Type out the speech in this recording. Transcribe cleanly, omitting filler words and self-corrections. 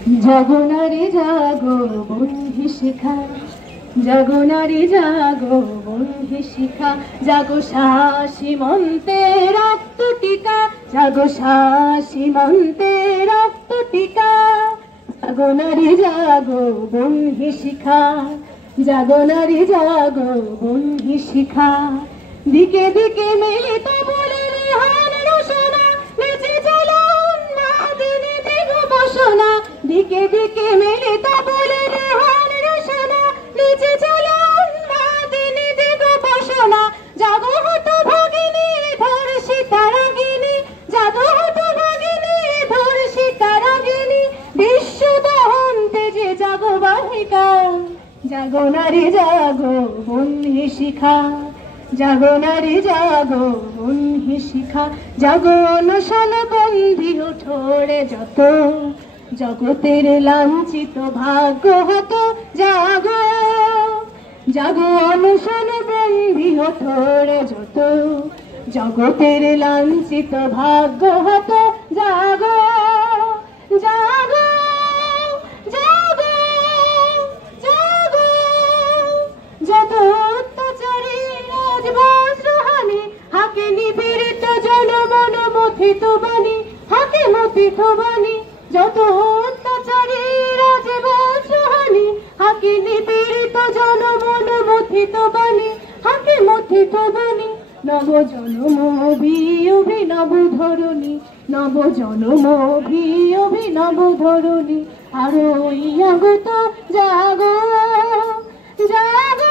জাগো নারী জাগো বন্ধি শিখা, জাগো নারী জাগো বন্ধি শিখা, জাগো সাহসী মন্তে রক্ত টিকা, জাগো সাহসী মন্তে রক্ত টিকা। জাগো নারী জাগো বন্ধি শিখা, জাগো নারী জাগো বন্ধি শিখা। দিকে দিকে মিলিত বলে রেহান রসনা, নেচে চলো উন্মাদিনী দেহ বসনা। দিকে দিকে মিলিত বলে রেহান রসনা, নেচে চলো উন্মাদিনী দেহ বসনা। জাগো হত ভগিনী ধর্ষিতা রাগিনী, জাগো হত ভগিনী ধর্ষিতা রাগিনী। বিশ্ব দহন তেজে জাগো বাহিকা, জাগো নারী জাগো বন্ধি শিখা, জাগো নারী জাগো বন্ধি শিখা। জাগো অনশন বন্ধি ওঠরে যত, জগতের লাঞ্ছিত ভাগ্য হত জাগো। জাগো অনশন বন্ধি ওঠরে যত, জগতের লাঞ্ছিত ভাগ্য হত জাগো। জাগো জাগো জাগো, যত অত্যাচারী রাজবস্ত্রহানি, হাকে নিপীড়িত জনমন মথিত বাণী, হাকে মথিত বাণী। যত অত্যাচারী রাজবস্ত্রহানি, হাকে নিপীড়িত জনমন মথিত বাণী, হাকে মথিত বাণী। নব জনম অভিনব ধরণী, নব জনম অভিনব ধরণী। আরো আগত জাগো জাগো।